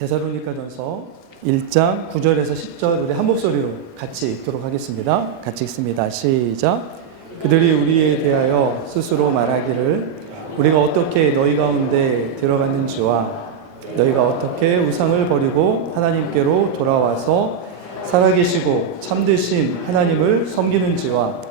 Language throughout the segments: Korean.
데살로니가전서 1장 9절에서 10절 우리 한 목소리로 같이 읽도록 하겠습니다. 같이 읽습니다. 시작. 그들이 우리에 대하여 스스로 말하기를 우리가 어떻게 너희 가운데 들어갔는지와 너희가 어떻게 우상을 버리고 하나님께로 돌아와서 살아계시고 참되신 하나님을 섬기는지와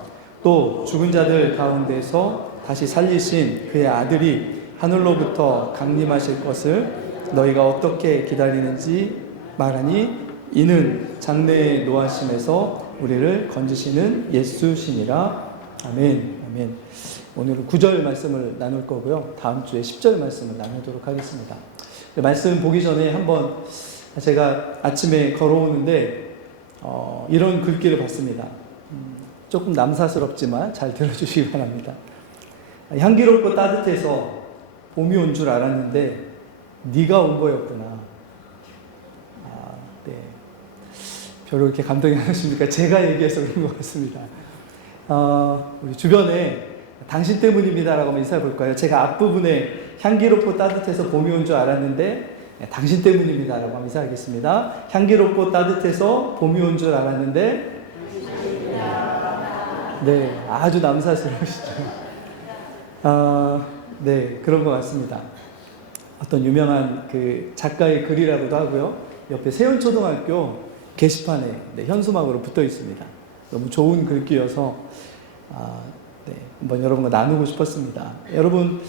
또 죽은 자들 가운데서 다시 살리신 그의 아들이 하늘로부터 강림하실 것을 너희가 어떻게 기다리는지 말하니 이는 장래의 노하심에서 우리를 건지시는 예수시니라. 아멘. 아멘. 오늘은 9절 말씀을 나눌 거고요. 다음 주에 10절 말씀을 나누도록 하겠습니다. 말씀 보기 전에 한번 제가 아침에 걸어오는데 이런 글귀를 봤습니다. 조금 남사스럽지만 잘 들어주시기 바랍니다. 향기롭고 따뜻해서 봄이 온 줄 알았는데 네가 온 거였구나. 네. 별로 이렇게 감동이 안 오십니까? 제가 얘기해서 그런 것 같습니다. 우리 주변에 당신 때문입니다라고 한번 인사해 볼까요? 제가 앞부분에 향기롭고 따뜻해서 봄이 온 줄 알았는데 당신 때문입니다라고 한번 인사하겠습니다. 향기롭고 따뜻해서 봄이 온 줄 알았는데 네, 아주 남사스러우시죠. 네, 그런 것 같습니다. 어떤 유명한 그 작가의 글이라고도 하고요. 옆에 세운초등학교 게시판에 현수막으로 붙어 있습니다. 너무 좋은 글귀여서 네, 한번 여러분과 나누고 싶었습니다. 여러분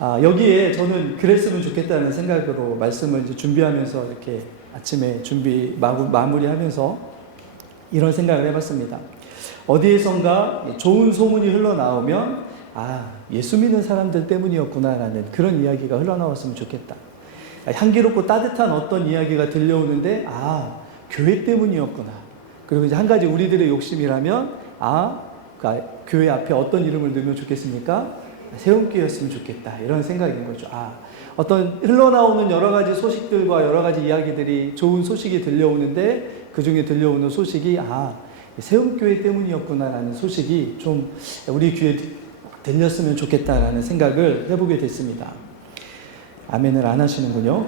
여기에 저는 그랬으면 좋겠다는 생각으로 말씀을 이제 준비하면서 이렇게 아침에 준비 마무리하면서 이런 생각을 해봤습니다. 어디에선가 좋은 소문이 흘러나오면 예수 믿는 사람들 때문이었구나라는 그런 이야기가 흘러나왔으면 좋겠다. 향기롭고 따뜻한 어떤 이야기가 들려오는데 교회 때문이었구나. 그리고 이제 한 가지 우리들의 욕심이라면 교회 앞에 어떤 이름을 넣으면 좋겠습니까? 세움교회였으면 좋겠다. 이런 생각인 거죠. 어떤 흘러나오는 여러 가지 소식들과 여러 가지 이야기들이 좋은 소식이 들려오는데 그 중에 들려오는 소식이 세움교회 때문이었구나라는 소식이 좀 우리 귀에 들렸으면 좋겠다라는 생각을 해보게 됐습니다. 아멘을 안 하시는군요.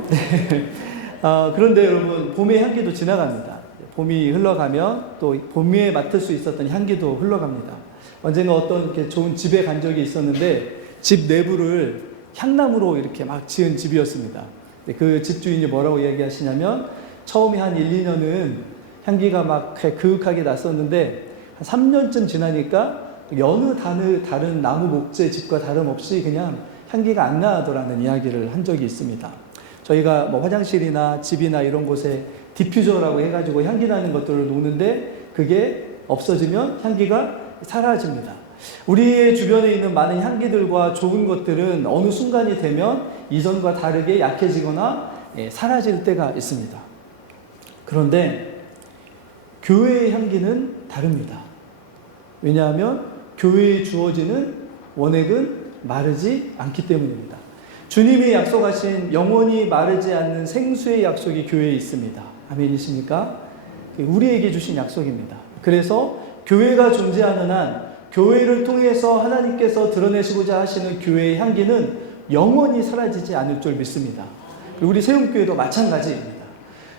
그런데 여러분, 봄의 향기도 지나갑니다. 봄이 흘러가면 또 봄에 맡을 수 있었던 향기도 흘러갑니다. 언젠가 어떤 이렇게 좋은 집에 간 적이 있었는데 집 내부를 향나무로 이렇게 막 지은 집이었습니다. 그 집주인이 뭐라고 이야기하시냐면 처음에 한 1, 2년은 향기가 막 그윽하게 났었는데 한 3년쯤 지나니까 여느 다른 나무 목재 집과 다름없이 그냥 향기가 안 나더라는 이야기를 한 적이 있습니다. 저희가 뭐 화장실이나 집이나 이런 곳에 디퓨저라고 해가지고 향기 나는 것들을 놓는데 그게 없어지면 향기가 사라집니다. 우리의 주변에 있는 많은 향기들과 좋은 것들은 어느 순간이 되면 이전과 다르게 약해지거나 사라질 때가 있습니다. 그런데 교회의 향기는 다릅니다. 왜냐하면 교회에 주어지는 원액은 마르지 않기 때문입니다. 주님이 약속하신 영원히 마르지 않는 생수의 약속이 교회에 있습니다. 아멘이십니까? 우리에게 주신 약속입니다. 그래서 교회가 존재하는 한 교회를 통해서 하나님께서 드러내시고자 하시는 교회의 향기는 영원히 사라지지 않을 줄 믿습니다. 그리고 우리 세움교회도 마찬가지입니다.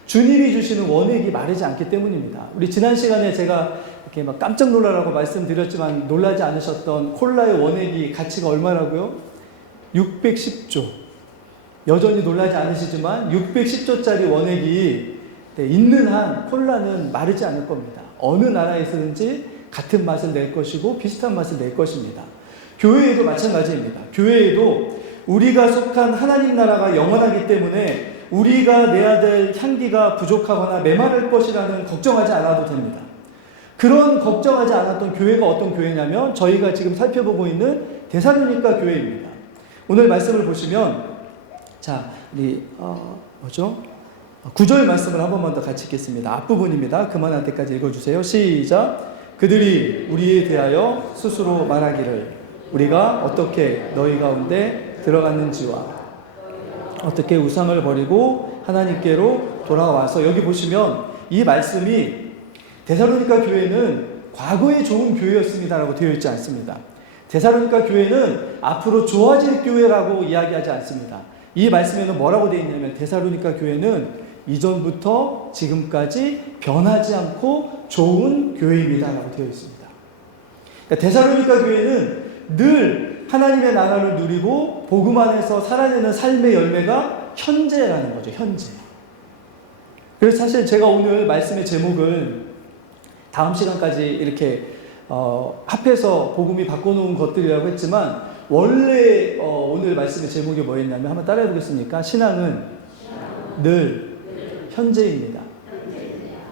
주님이 주시는 원액이 마르지 않기 때문입니다. 우리 지난 시간에 제가 이렇게 막 깜짝 놀라라고 말씀드렸지만 놀라지 않으셨던 콜라의 원액이 가치가 얼마라고요? 610조. 여전히 놀라지 않으시지만 610조짜리 원액이 있는 한 콜라는 마르지 않을 겁니다. 어느 나라에서든지 같은 맛을 낼 것이고 비슷한 맛을 낼 것입니다. 교회에도 마찬가지입니다. 교회에도 우리가 속한 하나님 나라가 영원하기 때문에 우리가 내야 될 향기가 부족하거나 메마를 것이라는 걱정하지 않아도 됩니다. 그런 걱정하지 않았던 교회가 어떤 교회냐면 저희가 지금 살펴보고 있는 데살로니가 교회입니다. 오늘 말씀을 보시면 우리 9절 말씀을 한 번만 더 같이 읽겠습니다. 앞부분입니다. 그만할 때까지 읽어주세요. 시작. 그들이 우리에 대하여 스스로 말하기를 우리가 어떻게 너희 가운데 들어갔는지와 어떻게 우상을 버리고 하나님께로 돌아와서 여기 보시면 이 말씀이 데살로니가 교회는 과거에 좋은 교회였습니다라고 되어 있지 않습니다. 데살로니가 교회는 앞으로 좋아질 교회라고 이야기하지 않습니다. 이 말씀에는 뭐라고 되어 있냐면 데살로니가 교회는 이전부터 지금까지 변하지 않고 좋은 교회입니다라고 되어 있습니다. 그러니까 데살로니가 교회는 늘 하나님의 나라를 누리고 복음 안에서 살아내는 삶의 열매가 현재라는 거죠. 현재. 그래서 사실 제가 오늘 말씀의 제목을 다음 시간까지 이렇게 합해서 복음이 바꿔놓은 것들이라고 했지만 원래 오늘 말씀의 제목이 뭐였냐면 한번 따라해 보겠습니까? 신앙은 늘 현재입니다.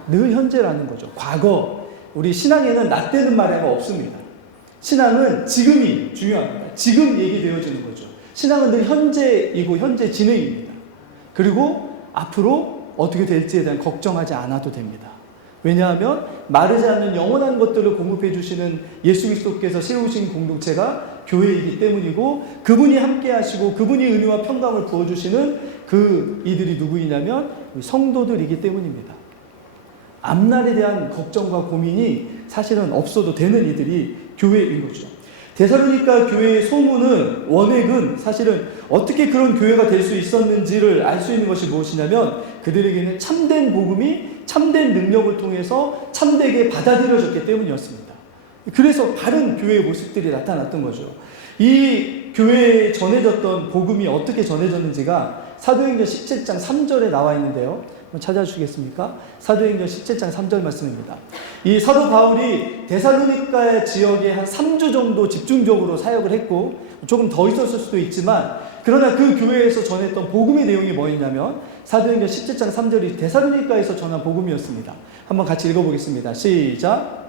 늘 현재라는 거죠. 과거. 우리 신앙에는 나 때는 말해가 없습니다. 신앙은 지금이 중요합니다. 지금 얘기되어지는 거죠. 신앙은 늘 현재이고 현재 진행입니다. 그리고 앞으로 어떻게 될지에 대한 걱정하지 않아도 됩니다. 왜냐하면 마르지 않는 영원한 것들을 공급해 주시는 예수 그리스도께서 세우신 공동체가 교회이기 때문이고 그분이 함께 하시고 그분이 은혜와 평강을 부어주시는 그 이들이 누구이냐면 성도들이기 때문입니다. 앞날에 대한 걱정과 고민이 사실은 없어도 되는 이들이 교회인 거죠. 데살로니가 교회의 소문은 원액은 사실은 어떻게 그런 교회가 될 수 있었는지를 알 수 있는 것이 무엇이냐면 그들에게는 참된 복음이 참된 능력을 통해서 참되게 받아들여졌기 때문이었습니다. 그래서 다른 교회의 모습들이 나타났던 거죠. 이 교회에 전해졌던 복음이 어떻게 전해졌는지가 사도행전 17장 3절에 나와 있는데요. 한번 찾아주시겠습니까? 사도행전 17장 3절 말씀입니다. 이 사도 바울이 데살로니가 지역에 한 3주 정도 집중적으로 사역을 했고 조금 더 있었을 수도 있지만 그러나 그 교회에서 전했던 복음의 내용이 뭐였냐면 사도행전 17장 3절이 데살로니가에서 전한 복음이었습니다. 한번 같이 읽어보겠습니다. 시작.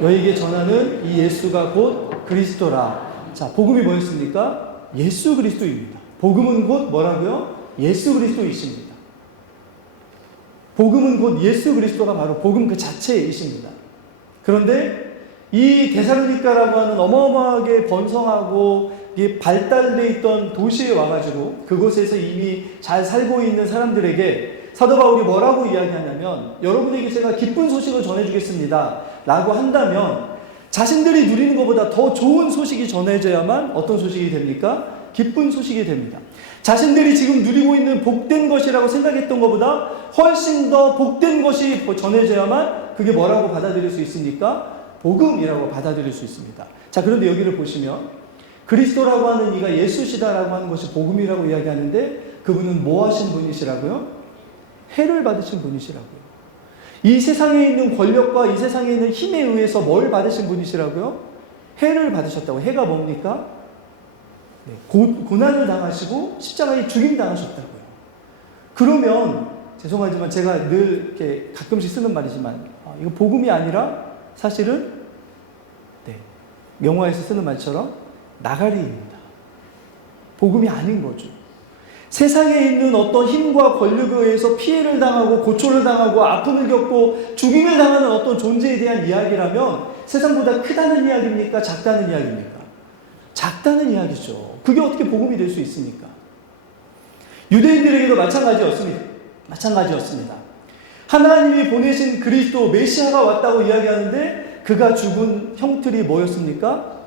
너에게 전하는 이 예수가 곧 그리스도라. 자, 복음이 뭐였습니까? 예수 그리스도입니다. 복음은 곧 뭐라고요? 예수 그리스도이십니다. 복음은 곧 예수 그리스도가 바로 복음 그 자체이십니다. 그런데 이 데살로니가라고 하는 어마어마하게 번성하고 발달되어 있던 도시에 와가지고 그곳에서 이미 잘 살고 있는 사람들에게 사도 바울이 뭐라고 이야기하냐면 여러분에게 제가 기쁜 소식을 전해주겠습니다 라고 한다면 자신들이 누리는 것보다 더 좋은 소식이 전해져야만 어떤 소식이 됩니까? 기쁜 소식이 됩니다. 자신들이 지금 누리고 있는 복된 것이라고 생각했던 것보다 훨씬 더 복된 것이 전해져야만 그게 뭐라고 받아들일 수 있습니까? 복음이라고 받아들일 수 있습니다. 자, 그런데 여기를 보시면 그리스도라고 하는 이가 예수시다라고 하는 것이 복음이라고 이야기하는데 그분은 뭐 하신 분이시라고요? 해를 받으신 분이시라고요. 이 세상에 있는 권력과 이 세상에 있는 힘에 의해서 뭘 받으신 분이시라고요? 해를 받으셨다고. 해가 뭡니까? 네, 고난을 당하시고 십자가에 죽임 당하셨다고요. 그러면 죄송하지만 제가 늘 이렇게 가끔씩 쓰는 말이지만 이거 복음이 아니라 사실은 영화에서 쓰는 말처럼 나가리입니다. 복음이 아닌 거죠. 세상에 있는 어떤 힘과 권력에 의해서 피해를 당하고 고초를 당하고 아픔을 겪고 죽임을 당하는 어떤 존재에 대한 이야기라면 세상보다 크다는 이야기입니까? 작다는 이야기입니까? 작다는 이야기죠. 그게 어떻게 복음이 될 수 있습니까? 유대인들에게도 마찬가지였습니다. 하나님이 보내신 그리스도 메시아가 왔다고 이야기하는데 그가 죽은 형틀이 뭐였습니까?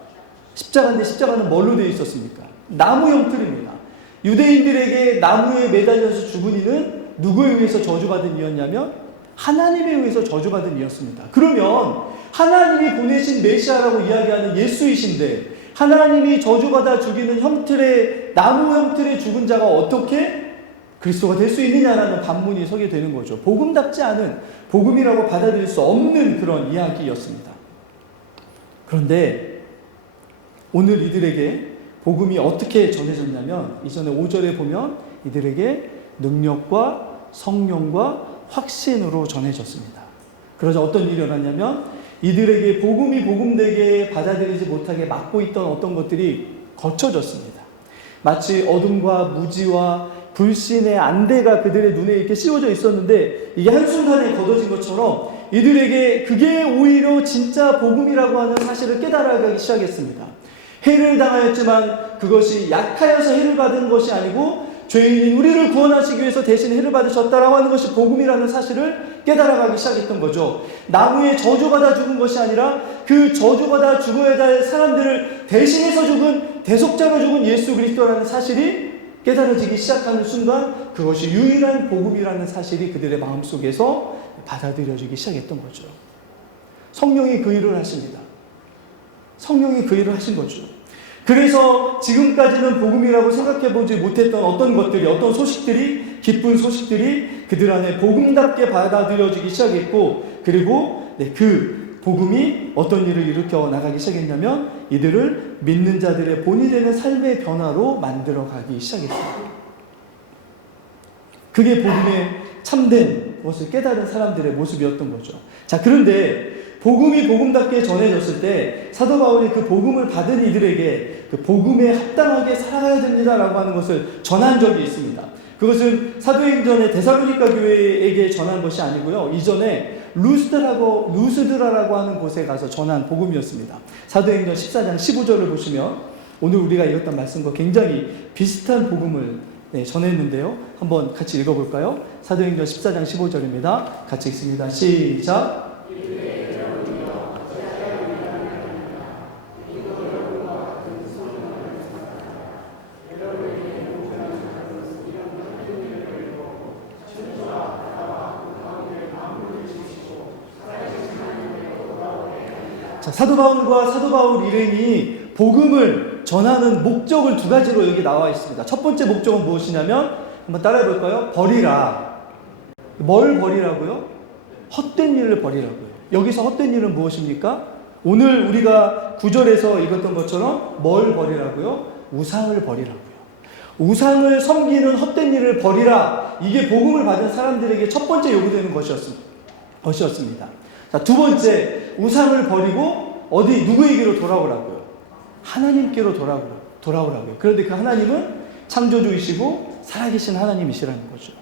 십자가인데 십자가는 뭘로 되어 있었습니까? 나무 형틀입니다. 유대인들에게 나무에 매달려서 죽은 이는 누구에 의해서 저주받은 이였냐면 하나님에 의해서 저주받은 이였습니다. 그러면 하나님이 보내신 메시아라고 이야기하는 예수이신데 하나님이 저주받아 죽이는 형틀의 나무 형틀에 죽은 자가 어떻게 그리스도가 될 수 있느냐라는 반문이 서게 되는 거죠. 복음답지 않은 복음이라고 받아들일 수 없는 그런 이야기였습니다. 그런데 오늘 이들에게 복음이 어떻게 전해졌냐면 이전에 5절에 보면 이들에게 능력과 성령과 확신으로 전해졌습니다. 그러자 어떤 일이 일어났냐면 이들에게 복음이 복음되게 받아들이지 못하게 막고 있던 어떤 것들이 거쳐졌습니다. 마치 어둠과 무지와 불신의 안대가 그들의 눈에 이렇게 씌워져 있었는데 이게 한순간에 걷어진 것처럼 이들에게 그게 오히려 진짜 복음이라고 하는 사실을 깨달아가기 시작했습니다. 해를 당하였지만 그것이 약하여서 해를 받은 것이 아니고 죄인인 우리를 구원하시기 위해서 대신 해를 받으셨다라고 하는 것이 복음이라는 사실을 깨달아가기 시작했던 거죠. 나무에 저주받아 죽은 것이 아니라 그 저주받아 죽어야 할 사람들을 대신해서 죽은 대속자로 죽은 예수 그리스도라는 사실이 깨달아지기 시작하는 순간 그것이 유일한 복음이라는 사실이 그들의 마음속에서 받아들여지기 시작했던 거죠. 성령이 그 일을 하십니다. 성령이 그 일을 하신 거죠. 그래서 지금까지는 복음이라고 생각해보지 못했던 어떤 것들이, 어떤 소식들이, 기쁜 소식들이 그들 안에 복음답게 받아들여지기 시작했고, 그리고 그 복음이 어떤 일을 일으켜 나가기 시작했냐면 이들을 믿는 자들의 본이 되는 삶의 변화로 만들어가기 시작했습니다. 그게 복음의 참된 것을 깨달은 사람들의 모습이었던 거죠. 자, 그런데 복음이 복음답게 전해졌을 때 사도 바울이 그 복음을 받은 이들에게 그 복음에 합당하게 살아가야 됩니다라고 하는 것을 전한 적이 있습니다. 그것은 사도행전의 데살로니가 교회에게 전한 것이 아니고요. 이전에 루스드라라고 하는 곳에 가서 전한 복음이었습니다. 사도행전 14장 15절을 보시면 오늘 우리가 읽었던 말씀과 굉장히 비슷한 복음을 전했는데요. 한번 같이 읽어볼까요? 사도행전 14장 15절입니다. 같이 읽습니다. 시작. 자, 사도 바울과 사도 바울 일행이 복음을 전하는 목적을 두 가지로 여기 나와 있습니다. 첫 번째 목적은 무엇이냐면 한번 따라해 볼까요? 버리라. 뭘 버리라고요? 헛된 일을 버리라고요. 여기서 헛된 일은 무엇입니까? 오늘 우리가 9절에서 읽었던 것처럼 뭘 버리라고요? 우상을 버리라고요. 우상을 섬기는 헛된 일을 버리라. 이게 복음을 받은 사람들에게 첫 번째 요구되는 것이었습니다. 자, 두 번째, 우상을 버리고 누구에게로 돌아오라고요? 하나님께로 돌아오라고요. 그런데 그 하나님은 창조주이시고 살아계신 하나님이시라는 거죠.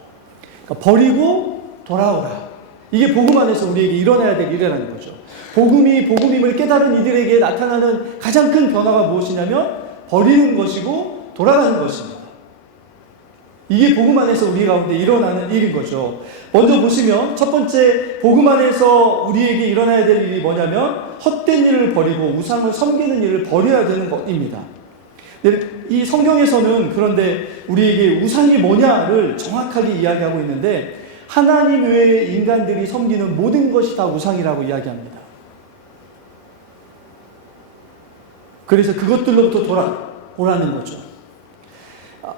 그러니까 버리고 돌아오라. 이게 복음 안에서 우리에게 일어나야 될 일이라는 거죠. 복음임을 깨달은 이들에게 나타나는 가장 큰 변화가 무엇이냐면 버리는 것이고 돌아가는 것입니다. 이게 복음 안에서 우리 가운데 일어나는 일인 거죠. 먼저 보시면 첫 번째 복음 안에서 우리에게 일어나야 될 일이 뭐냐면 헛된 일을 버리고 우상을 섬기는 일을 버려야 되는 것입니다. 이 성경에서는 그런데 우리에게 우상이 뭐냐를 정확하게 이야기하고 있는데 하나님 외에 인간들이 섬기는 모든 것이 다 우상이라고 이야기합니다. 그래서 그것들로부터 돌아오라는 거죠.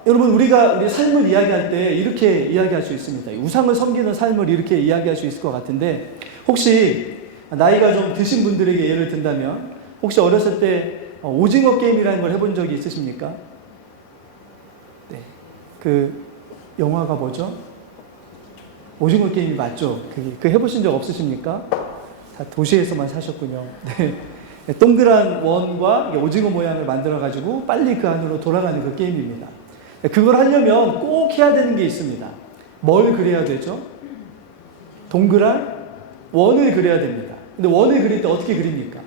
여러분, 우리가 우리 삶을 이야기할 때 이렇게 이야기할 수 있습니다. 우상을 섬기는 삶을 이렇게 이야기할 수 있을 것 같은데, 혹시 나이가 좀 드신 분들에게 예를 든다면 혹시 어렸을 때 오징어 게임이라는 걸 해본 적이 있으십니까? 네, 그 영화가 뭐죠? 오징어 게임이 맞죠? 그 해보신 적 없으십니까? 다 도시에서만 사셨군요. 네. 동그란 원과 오징어 모양을 만들어가지고 빨리 그 안으로 돌아가는 그 게임입니다. 그걸 하려면 꼭 해야 되는 게 있습니다. 뭘 그려야 되죠? 동그란 원을 그려야 됩니다. 근데 원을 그릴 때 어떻게 그립니까?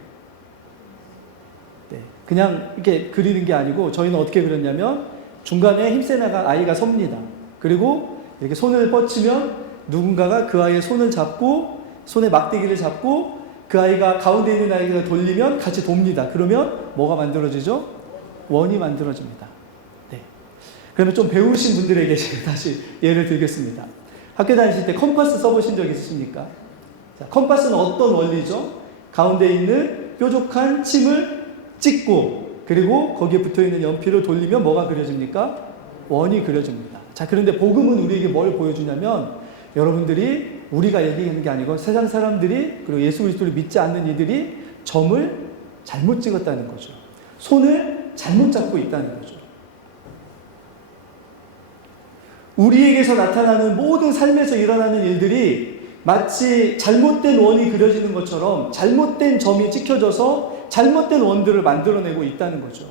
네, 그냥 이렇게 그리는 게 아니고 저희는 어떻게 그렸냐면 중간에 힘세 나간 아이가 섭니다. 그리고 이렇게 손을 뻗치면 누군가가 그 아이의 손을 잡고 손에 막대기를 잡고 그 아이가 가운데 있는 아이가 돌리면 같이 돕니다. 그러면 뭐가 만들어지죠? 원이 만들어집니다. 네. 그러면 좀 배우신 분들에게 제가 다시 예를 들겠습니다. 학교 다니실 때 컴파스 써보신 적 있으십니까? 자, 컴파스는 어떤 원리죠? 가운데 있는 뾰족한 침을 찍고 그리고 거기에 붙어있는 연필을 돌리면 뭐가 그려집니까? 원이 그려집니다. 자, 그런데 복음은 우리에게 뭘 보여주냐면 여러분들이 우리가 얘기하는 게 아니고 세상 사람들이 그리고 예수 그리스도를 믿지 않는 이들이 점을 잘못 찍었다는 거죠. 손을 잘못 잡고 있다는 거죠. 우리에게서 나타나는 모든 삶에서 일어나는 일들이 마치 잘못된 원이 그려지는 것처럼 잘못된 점이 찍혀져서 잘못된 원들을 만들어내고 있다는 거죠.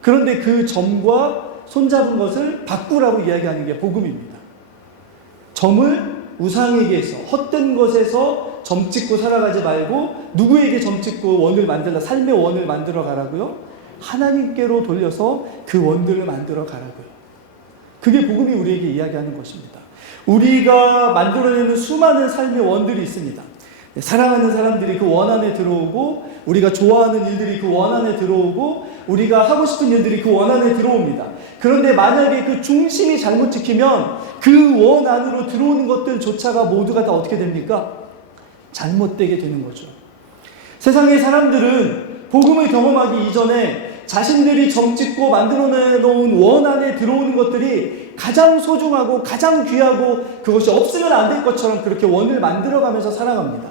그런데 그 점과 손잡은 것을 바꾸라고 이야기하는 게 복음입니다. 점을 우상에게서 헛된 것에서 점 찍고 살아가지 말고 누구에게 점 찍고 원을 만들라 삶의 원을 만들어 가라고요? 하나님께로 돌려서 그 원들을 만들어 가라고요. 그게 복음이 우리에게 이야기하는 것입니다. 우리가 만들어내는 수많은 삶의 원들이 있습니다. 사랑하는 사람들이 그 원 안에 들어오고, 우리가 좋아하는 일들이 그 원 안에 들어오고, 우리가 하고 싶은 일들이 그 원 안에 들어옵니다. 그런데 만약에 그 중심이 잘못 지키면 그 원 안으로 들어오는 것들조차가 모두가 다 어떻게 됩니까? 잘못되게 되는 거죠. 세상의 사람들은 복음을 경험하기 이전에 자신들이 점찍고 만들어 놓은 원 안에 들어오는 것들이 가장 소중하고 가장 귀하고 그것이 없으면 안 될 것처럼 그렇게 원을 만들어가면서 살아갑니다.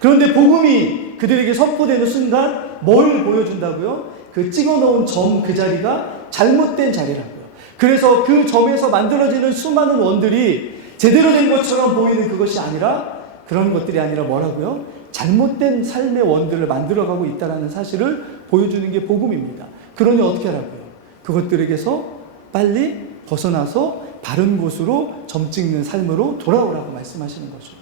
그런데 복음이 그들에게 선포되는 순간 뭘 보여준다고요? 그 찍어놓은 점 그 자리가 잘못된 자리라고요. 그래서 그 점에서 만들어지는 수많은 원들이 제대로 된 것처럼 보이는 그것이 아니라, 그런 것들이 아니라 뭐라고요? 잘못된 삶의 원들을 만들어가고 있다는 사실을 보여주는 게 복음입니다. 그러니 어떻게 하라고요? 그것들에게서 빨리 벗어나서 바른 곳으로 점 찍는 삶으로 돌아오라고 말씀하시는 거죠.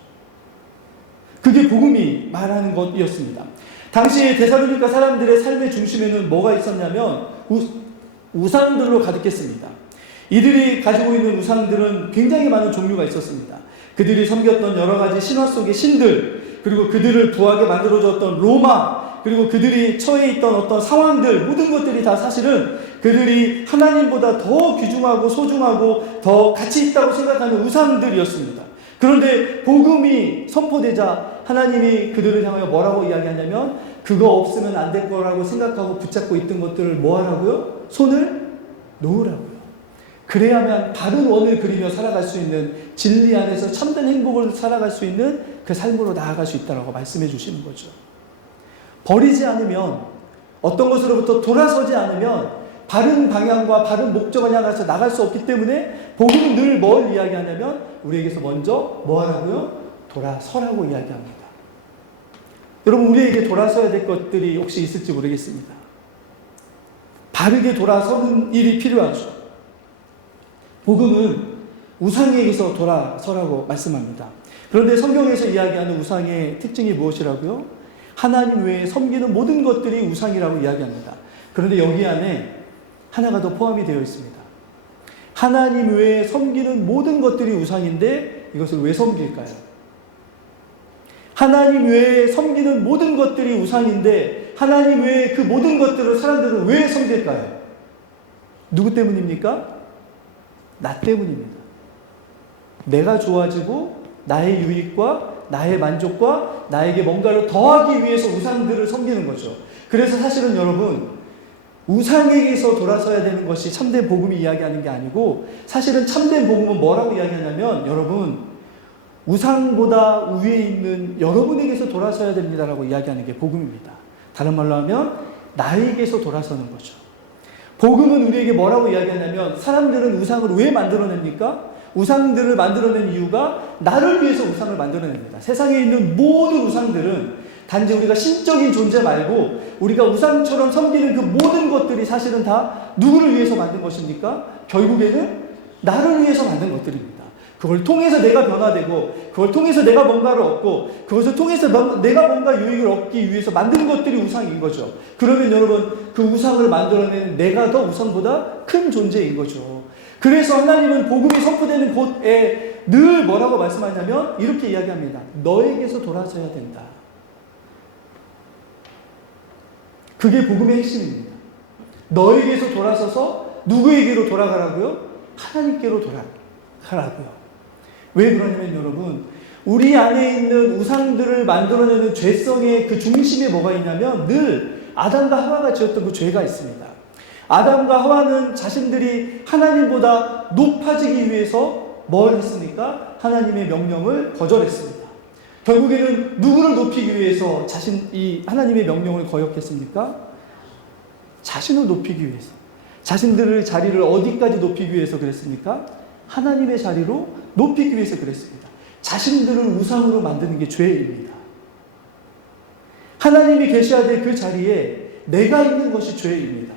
그게 복음이 말하는 것이었습니다. 당시에 데살로니가 사람들의 삶의 중심에는 뭐가 있었냐면 우상들로 가득했습니다. 이들이 가지고 있는 우상들은 굉장히 많은 종류가 있었습니다. 그들이 섬겼던 여러 가지 신화 속의 신들, 그리고 그들을 부하게 만들어줬던 로마, 그리고 그들이 처해 있던 어떤 상황들, 모든 것들이 다 사실은 그들이 하나님보다 더 귀중하고 소중하고 더 가치 있다고 생각하는 우상들이었습니다. 그런데 복음이 선포되자 하나님이 그들을 향하여 뭐라고 이야기하냐면, 그거 없으면 안 될 거라고 생각하고 붙잡고 있던 것들을 뭐 하라고요? 손을 놓으라고요. 그래야만 바른 원을 그리며 살아갈 수 있는, 진리 안에서 참된 행복을 살아갈 수 있는 그 삶으로 나아갈 수 있다고 말씀해 주시는 거죠. 버리지 않으면, 어떤 것으로부터 돌아서지 않으면 바른 방향과 바른 목적을 향해서 나갈 수 없기 때문에 복음은 늘 뭘 이야기하냐면 우리에게서 먼저 뭐 하라고요? 돌아서라고 이야기합니다. 여러분, 우리에게 돌아서야 될 것들이 혹시 있을지 모르겠습니다. 바르게 돌아서는 일이 필요하죠. 복음은 우상에게서 돌아서라고 말씀합니다. 그런데 성경에서 이야기하는 우상의 특징이 무엇이라고요? 하나님 외에 섬기는 모든 것들이 우상이라고 이야기합니다. 그런데 여기 안에 하나가 더 포함이 되어 있습니다. 하나님 외에 섬기는 모든 것들이 우상인데 이것을 왜 섬길까요? 하나님 외에 섬기는 모든 것들이 우상인데 하나님 외에 그 모든 것들을 사람들은 왜 섬길까요? 누구 때문입니까? 나 때문입니다. 내가 좋아지고 나의 유익과 나의 만족과 나에게 뭔가를 더하기 위해서 우상들을 섬기는 거죠. 그래서 사실은 여러분, 우상에게서 돌아서야 되는 것이 참된 복음이 이야기하는 게 아니고, 사실은 참된 복음은 뭐라고 이야기하냐면, 여러분, 우상보다 위에 있는 여러분에게서 돌아서야 됩니다라고 이야기하는 게 복음입니다. 다른 말로 하면 나에게서 돌아서는 거죠. 복음은 우리에게 뭐라고 이야기하냐면, 사람들은 우상을 왜 만들어냅니까? 우상들을 만들어낸 이유가 나를 위해서 우상을 만들어냅니다. 세상에 있는 모든 우상들은 단지 우리가 신적인 존재 말고 우리가 우상처럼 섬기는 그 모든 것들이 사실은 다 누구를 위해서 만든 것입니까? 결국에는 나를 위해서 만든 것들입니다. 그걸 통해서 내가 변화되고, 그걸 통해서 내가 뭔가를 얻고, 그것을 통해서 내가 뭔가 유익을 얻기 위해서 만든 것들이 우상인 거죠. 그러면 여러분, 그 우상을 만들어내는 내가 더 우상보다 큰 존재인 거죠. 그래서 하나님은 복음이 선포되는 곳에 늘 뭐라고 말씀하냐면 이렇게 이야기합니다. 너에게서 돌아서야 된다. 그게 복음의 핵심입니다. 너에게서 돌아서서 누구에게로 돌아가라고요? 하나님께로 돌아가라고요. 왜 그러냐면 여러분, 우리 안에 있는 우상들을 만들어내는 죄성의 그 중심에 뭐가 있냐면 늘 아담과 하와가 지었던 그 죄가 있습니다. 아담과 하와는 자신들이 하나님보다 높아지기 위해서 뭘 했습니까? 하나님의 명령을 거절했습니다. 결국에는 누구를 높이기 위해서 이 하나님의 명령을 거역했습니까? 자신을 높이기 위해서. 자신들의 자리를 어디까지 높이기 위해서 그랬습니까? 하나님의 자리로 높이기 위해서 그랬습니다. 자신들을 우상으로 만드는 게 죄입니다. 하나님이 계셔야 될 그 자리에 내가 있는 것이 죄입니다.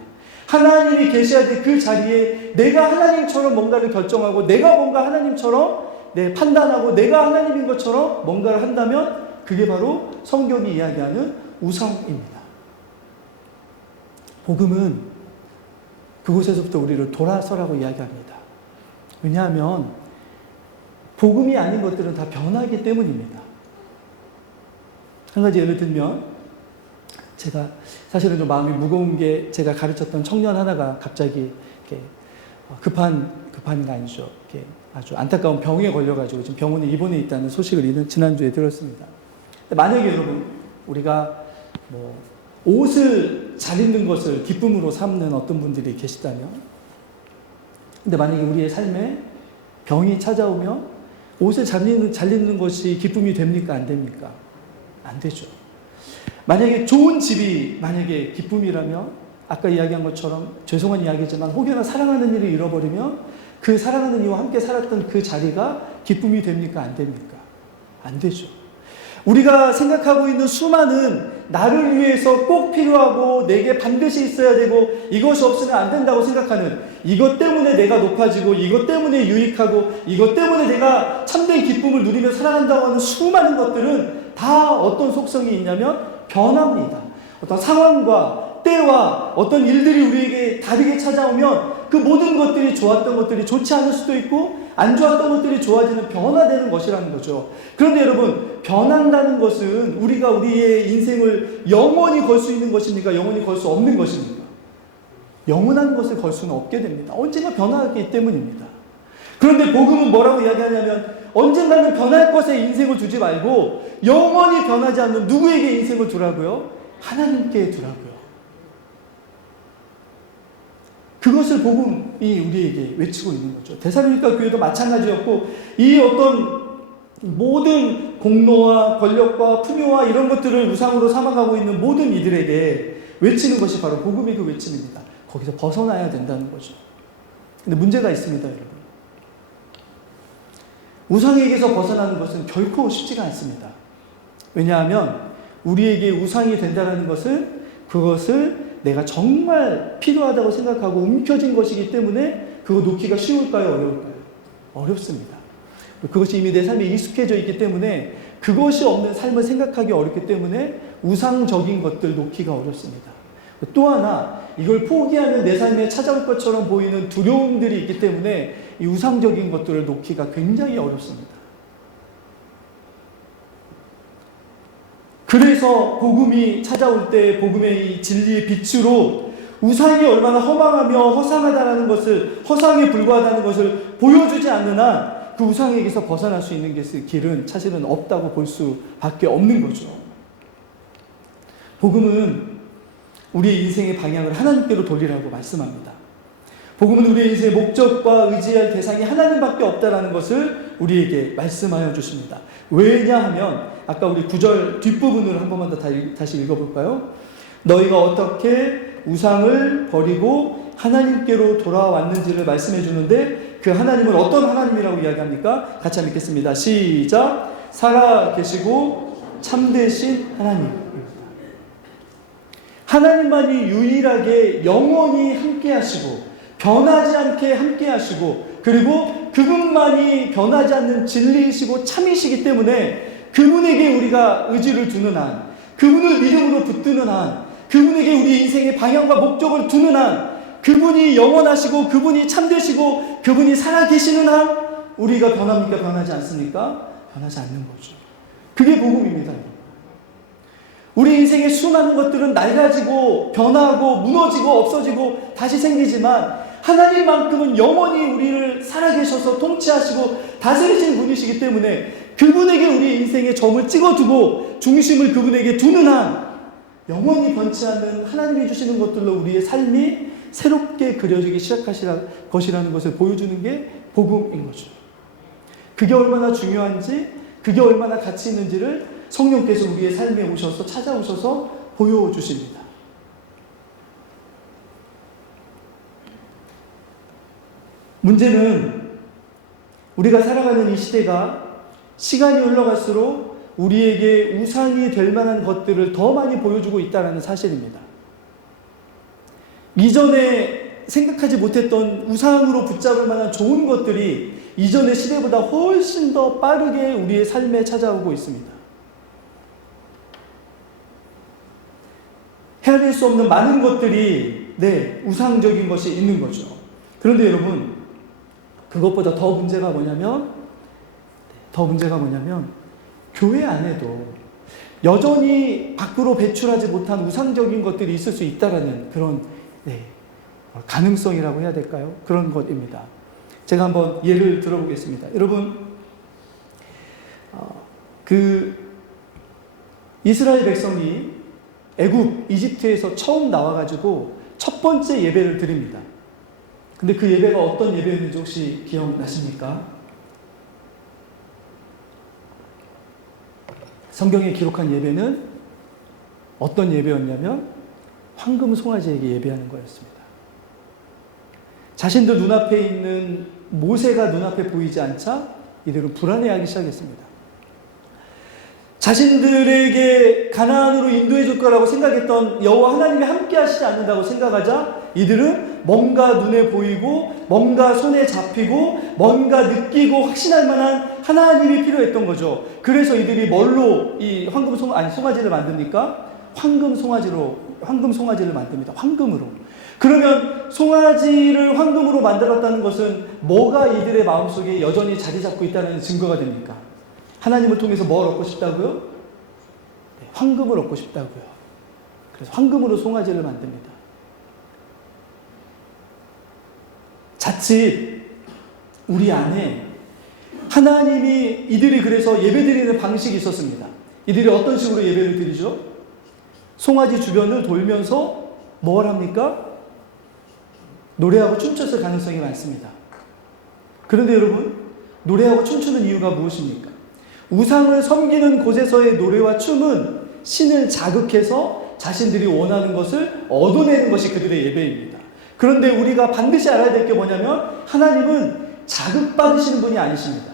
하나님이 계셔야 될 그 자리에 내가 하나님처럼 뭔가를 결정하고, 내가 뭔가 하나님처럼 판단하고, 내가 하나님인 것처럼 뭔가를 한다면 그게 바로 성경이 이야기하는 우상입니다. 복음은 그곳에서부터 우리를 돌아서라고 이야기합니다. 왜냐하면 복음이 아닌 것들은 다 변하기 때문입니다. 한 가지 예를 들면, 제가 사실은 좀 마음이 무거운 게, 제가 가르쳤던 청년 하나가 갑자기 이렇게 급한 게 아니죠. 이렇게 아주 안타까운 병에 걸려가지고 지금 병원에 입원해 있다는 소식을 지난주에 들었습니다. 만약에 여러분, 우리가 뭐 옷을 잘 입는 것을 기쁨으로 삼는 어떤 분들이 계시다면, 근데 만약에 우리의 삶에 병이 찾아오면 옷을 잘 입는 것이 기쁨이 됩니까? 안 됩니까? 안 되죠. 만약에 좋은 집이 만약에 기쁨이라면, 아까 이야기한 것처럼 죄송한 이야기지만 혹여나 사랑하는 일을 잃어버리면 그 사랑하는 이와 함께 살았던 그 자리가 기쁨이 됩니까? 안 됩니까? 안 되죠. 우리가 생각하고 있는 수많은 나를 위해서 꼭 필요하고 내게 반드시 있어야 되고 이것이 없으면 안 된다고 생각하는, 이것 때문에 내가 높아지고 이것 때문에 유익하고 이것 때문에 내가 참된 기쁨을 누리며 살아간다고 하는 수많은 것들은 다 어떤 속성이 있냐면 변합니다. 어떤 상황과 때와 어떤 일들이 우리에게 다르게 찾아오면 그 모든 것들이, 좋았던 것들이 좋지 않을 수도 있고 안 좋았던 것들이 좋아지는, 변화되는 것이라는 거죠. 그런데 여러분, 변한다는 것은 우리가 우리의 인생을 영원히 걸 수 있는 것입니까? 영원히 걸 수 없는 것입니까? 영원한 것을 걸 수는 없게 됩니다. 언젠가 변화하기 때문입니다. 그런데 복음은 뭐라고 이야기하냐면, 언젠가는 변할 것에 인생을 두지 말고 영원히 변하지 않는 누구에게 인생을 두라고요? 하나님께 두라고요. 그것을 복음이 우리에게 외치고 있는 거죠. 데살로니가 교회도 마찬가지였고, 이 어떤 모든 공로와 권력과 풍요와 이런 것들을 우상으로 삼아가고 있는 모든 이들에게 외치는 것이 바로 복음의 그 외침입니다. 거기서 벗어나야 된다는 거죠. 근데 문제가 있습니다, 여러분. 우상에게서 벗어나는 것은 결코 쉽지가 않습니다. 왜냐하면 우리에게 우상이 된다는 것은 그것을 내가 정말 필요하다고 생각하고 움켜진 것이기 때문에 그거 놓기가 쉬울까요? 어려울까요? 어렵습니다. 그것이 이미 내 삶에 익숙해져 있기 때문에, 그것이 없는 삶을 생각하기 어렵기 때문에 우상적인 것들 놓기가 어렵습니다. 또 하나, 이걸 포기하면 내 삶에 찾아올 것처럼 보이는 두려움들이 있기 때문에 이 우상적인 것들을 놓기가 굉장히 어렵습니다. 그래서 복음이 찾아올 때 복음의 이 진리의 빛으로 우상이 얼마나 허망하며 허상하다는 것을, 허상에 불과하다는 것을 보여주지 않는 한 그 우상에게서 벗어날 수 있는 길은 사실은 없다고 볼 수밖에 없는 거죠. 복음은 우리의 인생의 방향을 하나님께로 돌리라고 말씀합니다. 복음은 우리의 인생의 목적과 의지할 대상이 하나님밖에 없다는 것을 우리에게 말씀하여 주십니다. 왜냐하면 아까 우리 9절 뒷부분을 한 번만 더 다시 읽어볼까요? 너희가 어떻게 우상을 버리고 하나님께로 돌아왔는지를 말씀해 주는데, 그 하나님은 어떤 하나님이라고 이야기합니까? 같이 한번 읽겠습니다. 시작. 살아계시고 참되신 하나님. 하나님만이 유일하게 영원히 함께 하시고 변하지 않게 함께 하시고, 그리고 그분만이 변하지 않는 진리이시고 참이시기 때문에 그분에게 우리가 의지를 두는 한, 그분을 믿음으로 붙드는 한, 그분에게 우리 인생의 방향과 목적을 두는 한, 그분이 영원하시고 그분이 참되시고 그분이 살아계시는 한 우리가 변합니까? 변하지 않습니까? 변하지 않는 거죠. 그게 복음입니다. 우리 인생의 수많은 것들은 낡아지고 변하고 무너지고 없어지고 다시 생기지만, 하나님만큼은 영원히 우리를 살아계셔서 통치하시고 다스리시는 분이시기 때문에 그분에게 우리 인생의 점을 찍어두고 중심을 그분에게 두는 한 영원히 변치 않는 하나님이 주시는 것들로 우리의 삶이 새롭게 그려지기 시작하실 것이라는 것을 보여주는 게 복음인 거죠. 그게 얼마나 중요한지, 그게 얼마나 가치 있는지를 성령께서 우리의 삶에 오셔서, 찾아오셔서 보여주십니다. 문제는 우리가 살아가는 이 시대가 시간이 흘러갈수록 우리에게 우상이 될 만한 것들을 더 많이 보여주고 있다는 사실입니다. 이전에 생각하지 못했던 우상으로 붙잡을 만한 좋은 것들이 이전의 시대보다 훨씬 더 빠르게 우리의 삶에 찾아오고 있습니다. 헤아릴 수 없는 많은 것들이 우상적인 것이 있는 거죠. 그런데 여러분, 그것보다 더 문제가 뭐냐면 교회 안에도 여전히 밖으로 배출하지 못한 우상적인 것들이 있을 수 있다라는 그런 가능성이라고 해야 될까요? 그런 것입니다. 제가 한번 예를 들어보겠습니다. 여러분, 이스라엘 백성이 애굽, 이집트에서 처음 나와가지고 첫 번째 예배를 드립니다. 근데 그 예배가 어떤 예배였는지 혹시 기억나십니까? 성경에 기록한 예배는 어떤 예배였냐면 황금 송아지에게 예배하는 거였습니다. 자신들 눈앞에 있는 모세가 눈앞에 보이지 않자 이들은 불안해하기 시작했습니다. 자신들에게 가나안으로 인도해 줄 거라고 생각했던 여호와 하나님이 함께 하시지 않는다고 생각하자 이들은 뭔가 눈에 보이고 뭔가 손에 잡히고 뭔가 느끼고 확신할 만한 하나님이 필요했던 거죠. 그래서 이들이 뭘로 이 송아지를 만듭니까? 황금 송아지를 만듭니다. 황금으로. 그러면 송아지를 황금으로 만들었다는 것은 뭐가 이들의 마음속에 여전히 자리 잡고 있다는 증거가 됩니까? 하나님을 통해서 뭘 얻고 싶다고요? 네, 황금을 얻고 싶다고요. 그래서 황금으로 송아지를 만듭니다. 자칫 우리 안에 하나님이 이들이 그래서 예배드리는 방식이 있었습니다. 이들이 어떤 식으로 예배를 드리죠? 송아지 주변을 돌면서 뭘 합니까? 노래하고 춤췄을 가능성이 많습니다. 그런데 여러분, 노래하고 춤추는 이유가 무엇입니까? 우상을 섬기는 곳에서의 노래와 춤은 신을 자극해서 자신들이 원하는 것을 얻어내는 것이 그들의 예배입니다. 그런데 우리가 반드시 알아야 될 게 뭐냐면 하나님은 자극받으시는 분이 아니십니다.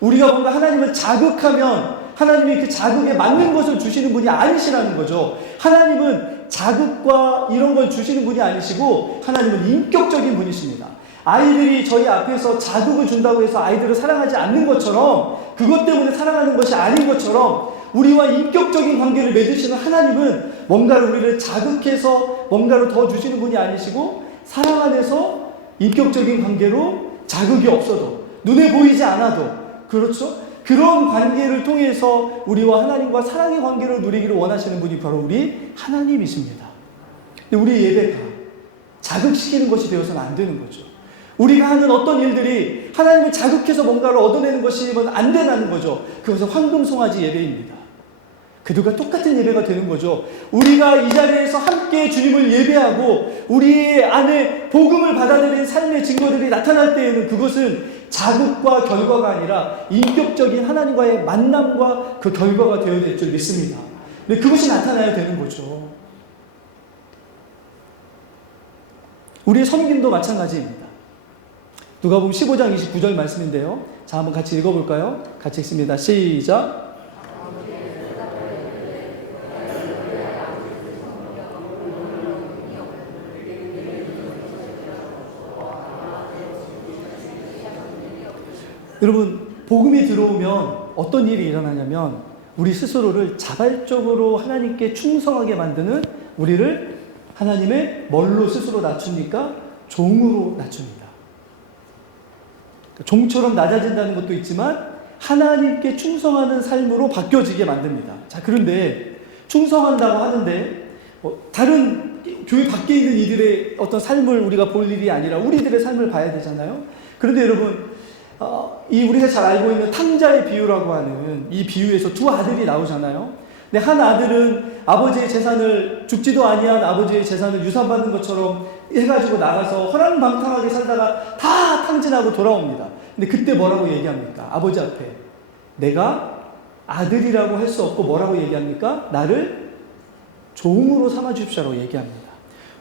우리가 뭔가 하나님을 자극하면 하나님이 그 자극에 맞는 것을 주시는 분이 아니시라는 거죠. 하나님은 자극과 이런 걸 주시는 분이 아니시고 하나님은 인격적인 분이십니다. 아이들이 저희 앞에서 자극을 준다고 해서 아이들을 사랑하지 않는 것처럼 그것 때문에 사랑하는 것이 아닌 것처럼 우리와 인격적인 관계를 맺으시는 하나님은 뭔가를 우리를 자극해서 뭔가를 더 주시는 분이 아니시고 사랑 안에서 인격적인 관계로 자극이 없어도 눈에 보이지 않아도 그렇죠? 그런 관계를 통해서 우리와 하나님과 사랑의 관계를 누리기를 원하시는 분이 바로 우리 하나님이십니다. 근데 우리 예배가 자극시키는 것이 되어서는 안 되는 거죠. 우리가 하는 어떤 일들이 하나님을 자극해서 뭔가를 얻어내는 것이면 안 되는 거죠. 그것은 황금송아지 예배입니다. 그들과 똑같은 예배가 되는 거죠. 우리가 이 자리에서 함께 주님을 예배하고 우리 안에 복음을 받아들인 삶의 증거들이 나타날 때에는 그것은 자극과 결과가 아니라 인격적인 하나님과의 만남과 그 결과가 되어야 될 줄 믿습니다. 근데 그것이 나타나야 되는 거죠. 우리의 섬김도 마찬가지입니다. 누가복음 15장 29절 말씀인데요. 자, 한번 같이 읽어볼까요? 같이 읽습니다. 시작. 여러분, 복음이 들어오면 어떤 일이 일어나냐면 우리 스스로를 자발적으로 하나님께 충성하게 만드는 우리를 하나님의 뭘로 스스로 낮춥니까? 종으로 낮춥니다. 종처럼 낮아진다는 것도 있지만 하나님께 충성하는 삶으로 바뀌어지게 만듭니다. 자, 그런데 충성한다고 하는데 다른 교회 밖에 있는 이들의 어떤 삶을 우리가 볼 일이 아니라 우리들의 삶을 봐야 되잖아요. 그런데 여러분, 우리가 잘 알고 있는 탕자의 비유라고 하는 이 비유에서 두 아들이 나오잖아요. 근데 한 아들은 아버지의 재산을 죽지도 아니한 아버지의 재산을 유산받는 것처럼 해가지고 나가서 허랑방탕하게 살다가 다 탕진하고 돌아옵니다. 근데 그때 뭐라고 얘기합니까? 아버지 앞에 내가 아들이라고 할 수 없고 뭐라고 얘기합니까? 나를 종으로 삼아주십시오라고 얘기합니다.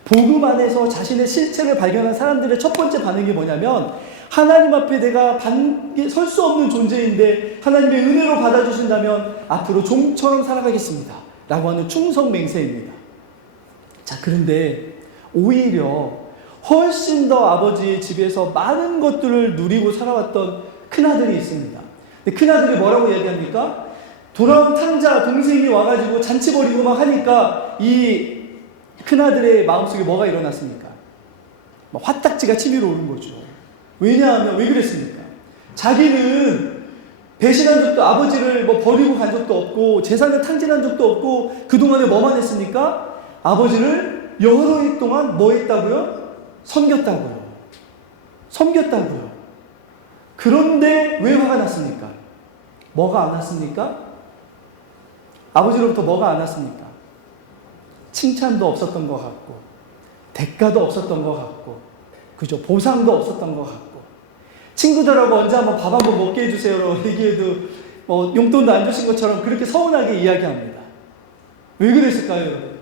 복음 안에서 자신의 실체를 발견한 사람들의 첫 번째 반응이 뭐냐면 하나님 앞에 내가 설 수 없는 존재인데 하나님의 은혜로 받아주신다면 앞으로 종처럼 살아가겠습니다 라고 하는 충성 맹세입니다. 자, 그런데 오히려 훨씬 더 아버지의 집에서 많은 것들을 누리고 살아왔던 큰아들이 있습니다. 근데 큰아들이 뭐라고 얘기합니까? 돌아온 탕자 동생이 와가지고 잔치 벌이고 막 하니까 이 큰아들의 마음속에 뭐가 일어났습니까? 화딱지가 치밀어 오는 거죠. 왜냐하면 왜 그랬습니까? 자기는 배신한 적도, 아버지를 뭐 버리고 간 적도 없고 재산을 탕진한 적도 없고 그동안에 뭐만 했습니까? 아버지를 여러 해 동안 뭐 했다고요? 섬겼다고요. 섬겼다고요. 그런데 왜 화가 났습니까? 뭐가 안 왔습니까? 아버지로부터 뭐가 안 왔습니까? 칭찬도 없었던 것 같고, 대가도 없었던 것 같고, 그죠? 보상도 없었던 것 같고, 친구들하고 언제 한번 밥 한번 먹게 해주세요라고 얘기해도 뭐 용돈도 안 주신 것처럼 그렇게 서운하게 이야기합니다. 왜 그랬을까요, 여러분?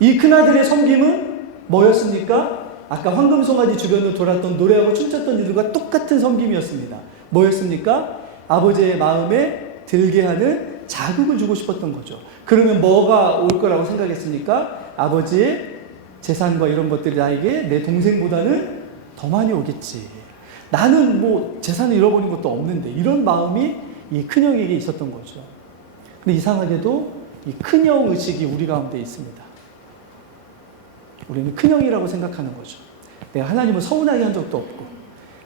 이 큰아들의 섬김은 뭐였습니까? 아까 황금송아지 주변을 돌았던 노래하고 춤췄던 이들과 똑같은 섬김이었습니다. 뭐였습니까? 아버지의 마음에 들게 하는 자극을 주고 싶었던 거죠. 그러면 뭐가 올 거라고 생각했습니까? 아버지의 재산과 이런 것들이 나에게 내 동생보다는 더 많이 오겠지. 나는 뭐 재산을 잃어버린 것도 없는데, 이런 마음이 이 큰형에게 있었던 거죠. 근데 이상하게도 이 큰형 의식이 우리 가운데 있습니다. 우리는 큰형이라고 생각하는 거죠. 내가 하나님을 서운하게 한 적도 없고,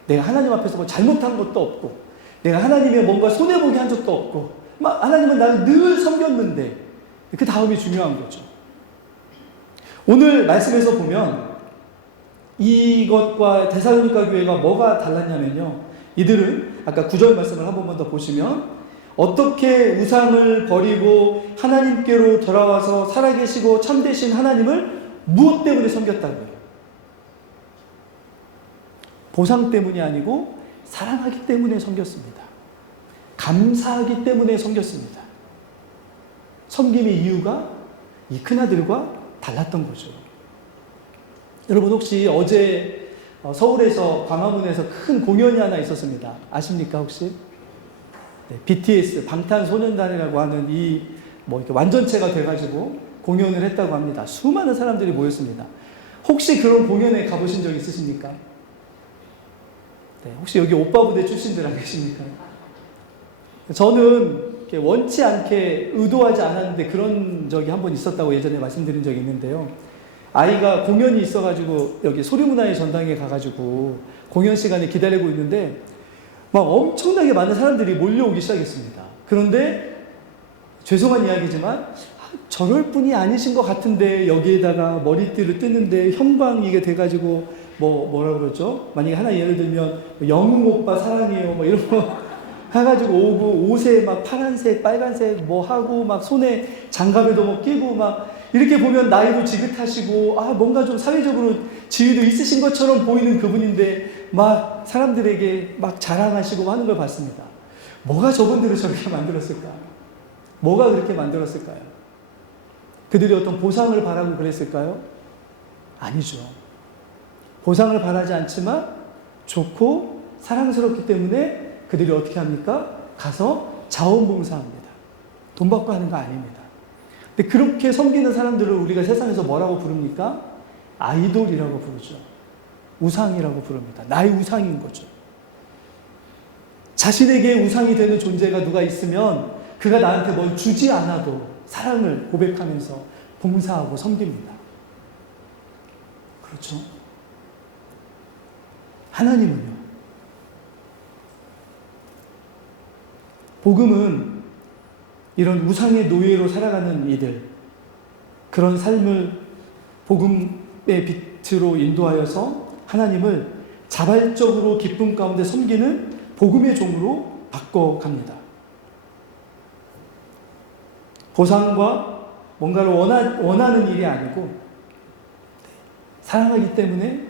내가 하나님 앞에서 뭐 잘못한 것도 없고, 내가 하나님의 뭔가 손해보게 한 적도 없고, 막 하나님은 나를 늘 섬겼는데, 그 다음이 중요한 거죠. 오늘 말씀에서 보면 이것과 데살로니가 교회가 뭐가 달랐냐면요, 이들은 아까 9절 말씀을 한 번만 더 보시면 어떻게 우상을 버리고 하나님께로 돌아와서 살아계시고 참되신 하나님을 무엇 때문에 섬겼다고요? 보상 때문이 아니고 사랑하기 때문에 섬겼습니다. 감사하기 때문에 섬겼습니다. 섬김의 이유가 이 큰아들과 달랐던 거죠. 여러분, 혹시 어제 서울에서 광화문에서 큰 공연이 하나 있었습니다. 아십니까, 혹시? 네, BTS, 방탄소년단이라고 하는 이 뭐 이렇게 완전체가 돼가지고 공연을 했다고 합니다. 수많은 사람들이 모였습니다. 혹시 그런 공연에 가보신 적 있으십니까? 네, 혹시 여기 오빠 부대 출신들 안 계십니까? 저는 원치 않게 의도하지 않았는데 그런 적이 한 번 있었다고 예전에 말씀드린 적이 있는데요. 아이가 공연이 있어가지고 여기 소리문화의 전당에 가가지고 공연 시간에 기다리고 있는데 막 엄청나게 많은 사람들이 몰려오기 시작했습니다. 그런데 죄송한 이야기지만 저럴 분이 아니신 것 같은데 여기에다가 머리띠를 뜨는데 형광이게 돼가지고 뭐라 그러죠? 만약에 하나 예를 들면 영웅 오빠 사랑해요 뭐 이런 거 해가지고 오고 옷에 막 파란색 빨간색 뭐 하고 막 손에 장갑에도 뭐 끼고 막 이렇게 보면 나이도 지긋하시고 뭔가 좀 사회적으로 지위도 있으신 것처럼 보이는 그분인데 막 사람들에게 막 자랑하시고 하는 걸 봤습니다. 뭐가 저분들을 저렇게 만들었을까? 뭐가 그렇게 만들었을까요? 그들이 어떤 보상을 바라고 그랬을까요? 아니죠. 보상을 바라지 않지만 좋고 사랑스럽기 때문에 그들이 어떻게 합니까? 가서 자원봉사합니다. 돈 받고 하는 거 아닙니다. 근데 그렇게 섬기는 사람들을 우리가 세상에서 뭐라고 부릅니까? 아이돌이라고 부르죠. 우상이라고 부릅니다. 나의 우상인 거죠. 자신에게 우상이 되는 존재가 누가 있으면 그가 나한테 뭘 주지 않아도 사랑을 고백하면서 봉사하고 섬깁니다. 그렇죠? 하나님은요? 복음은 이런 우상의 노예로 살아가는 이들, 그런 삶을 복음의 빛으로 인도하여서 하나님을 자발적으로 기쁨 가운데 섬기는 복음의 종으로 바꿔갑니다. 보상과 뭔가를 원하는 일이 아니고 사랑하기 때문에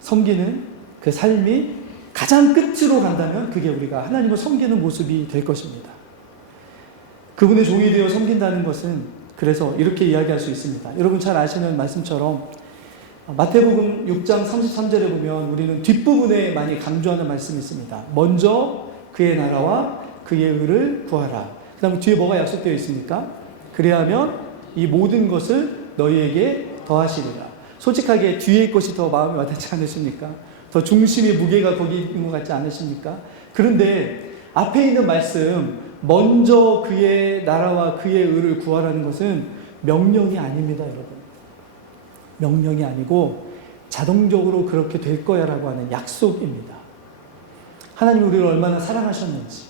섬기는 그 삶이 가장 끝으로 간다면 그게 우리가 하나님을 섬기는 모습이 될 것입니다. 그분의 종이 되어 섬긴다는 것은 그래서 이렇게 이야기할 수 있습니다. 여러분 잘 아시는 말씀처럼 마태복음 6장 33절에 보면 우리는 뒷부분에 많이 강조하는 말씀이 있습니다. 먼저 그의 나라와 그의 의를 구하라. 그 다음에 뒤에 뭐가 약속되어 있습니까? 그래야면 이 모든 것을 너희에게 더하시리라. 솔직하게 뒤에 것이 더 마음에 와닿지 않으십니까? 더 중심의 무게가 거기 있는 것 같지 않으십니까? 그런데 앞에 있는 말씀, 먼저 그의 나라와 그의 의를 구하라는 것은 명령이 아닙니다, 여러분. 명령이 아니고 자동적으로 그렇게 될 거야 라고 하는 약속입니다. 하나님이 우리를 얼마나 사랑하셨는지,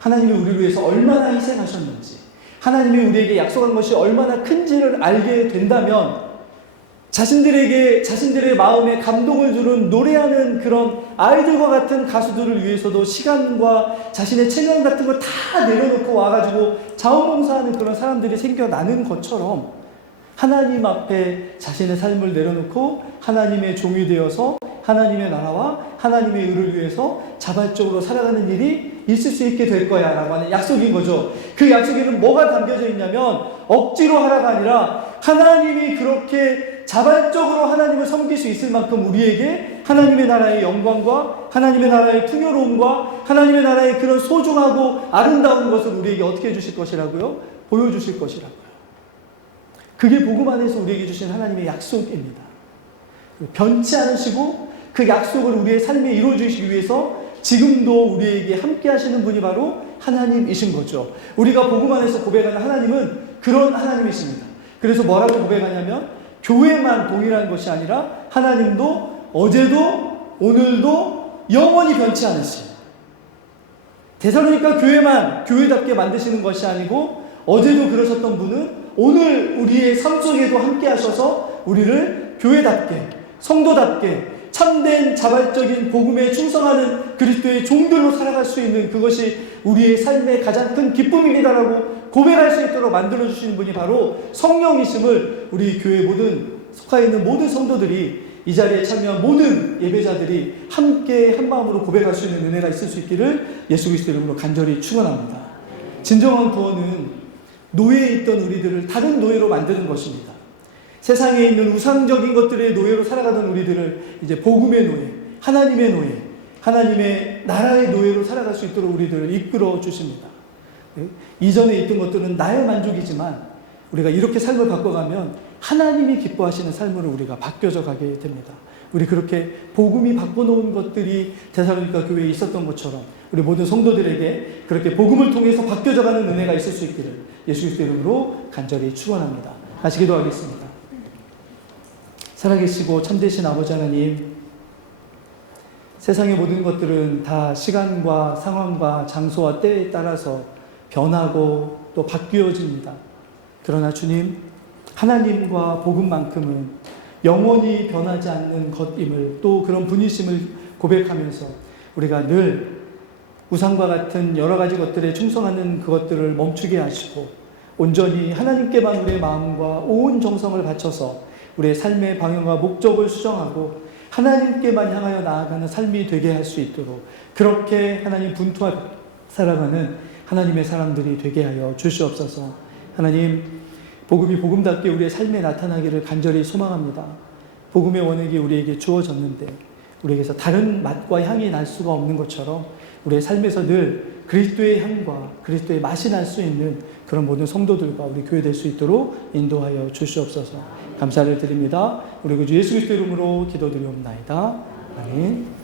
하나님이 우리를 위해서 얼마나 희생하셨는지, 하나님이 우리에게 약속한 것이 얼마나 큰지를 알게 된다면 자신들의 마음에 감동을 주는 노래하는 그런 아이들과 같은 가수들을 위해서도 시간과 자신의 체면 같은 거 다 내려놓고 와가지고 자원봉사하는 그런 사람들이 생겨나는 것처럼 하나님 앞에 자신의 삶을 내려놓고 하나님의 종이 되어서 하나님의 나라와 하나님의 의를 위해서 자발적으로 살아가는 일이 있을 수 있게 될 거야 라고 하는 약속인 거죠. 그 약속에는 뭐가 담겨져 있냐면 억지로 하라가 아니라 하나님이 그렇게 자발적으로 하나님을 섬길 수 있을 만큼 우리에게 하나님의 나라의 영광과 하나님의 나라의 풍요로움과 하나님의 나라의 그런 소중하고 아름다운 것을 우리에게 어떻게 해주실 것이라고요? 보여주실 것이라고요. 그게 복음 안에서 우리에게 주신 하나님의 약속입니다. 변치 않으시고 그 약속을 우리의 삶에 이루어주시기 위해서 지금도 우리에게 함께 하시는 분이 바로 하나님이신 거죠. 우리가 복음 안에서 고백하는 하나님은 그런 하나님이십니다. 그래서 뭐라고 고백하냐면 교회만 동일한 것이 아니라 하나님도 어제도 오늘도 영원히 변치 않으신, 데살로니가 교회만 교회답게 만드시는 것이 아니고 어제도 그러셨던 분은 오늘 우리의 삶 속에도 함께 하셔서 우리를 교회답게 성도답게 참된 자발적인 복음에 충성하는 그리스도의 종들로 살아갈 수 있는 그것이 우리의 삶의 가장 큰 기쁨입니다라고 고백할 수 있도록 만들어주시는 분이 바로 성령이심을 우리 교회 속해 있는 모든 성도들이 이 자리에 참여한 모든 예배자들이 함께 한 마음으로 고백할 수 있는 은혜가 있을 수 있기를 예수 그리스도 이름으로 간절히 축원합니다. 진정한 구원은 노예에 있던 우리들을 다른 노예로 만드는 것입니다. 세상에 있는 우상적인 것들의 노예로 살아가던 우리들을 이제 복음의 노예, 하나님의 노예, 하나님의 나라의 노예로 살아갈 수 있도록 우리들을 이끌어 주십니다. 이전에 있던 것들은 나의 만족이지만 우리가 이렇게 삶을 바꿔가면 하나님이 기뻐하시는 삶으로 우리가 바뀌어져 가게 됩니다. 우리 그렇게 복음이 바꿔놓은 것들이 데살로니가 교회에 있었던 것처럼 우리 모든 성도들에게 그렇게 복음을 통해서 바뀌어져 가는 은혜가 있을 수 있기를 예수 그리스도 이름으로 간절히 축원합니다. 다시 기도하겠습니다. 살아계시고 참되신 아버지 하나님, 세상의 모든 것들은 다 시간과 상황과 장소와 때에 따라서 변하고 또 바뀌어집니다. 그러나 주님, 하나님과 복음만큼은 영원히 변하지 않는 것임을, 또 그런 분이심을 고백하면서 우리가 늘 우상과 같은 여러 가지 것들에 충성하는 그것들을 멈추게 하시고 온전히 하나님께만 우리의 마음과 온 정성을 바쳐서 우리의 삶의 방향과 목적을 수정하고 하나님께만 향하여 나아가는 삶이 되게 할 수 있도록 그렇게 하나님 분투하며 살아가는 하나님의 사람들이 되게 하여 주시옵소서. 하나님, 복음이 복음답게 우리의 삶에 나타나기를 간절히 소망합니다. 복음의 원액이 우리에게 주어졌는데 우리에게서 다른 맛과 향이 날 수가 없는 것처럼 우리의 삶에서 늘 그리스도의 향과 그리스도의 맛이 날 수 있는 그런 모든 성도들과 우리 교회 될 수 있도록 인도하여 주시옵소서. 감사를 드립니다. 우리 구주 예수 그리스도 이름으로 기도드리옵나이다. 아멘.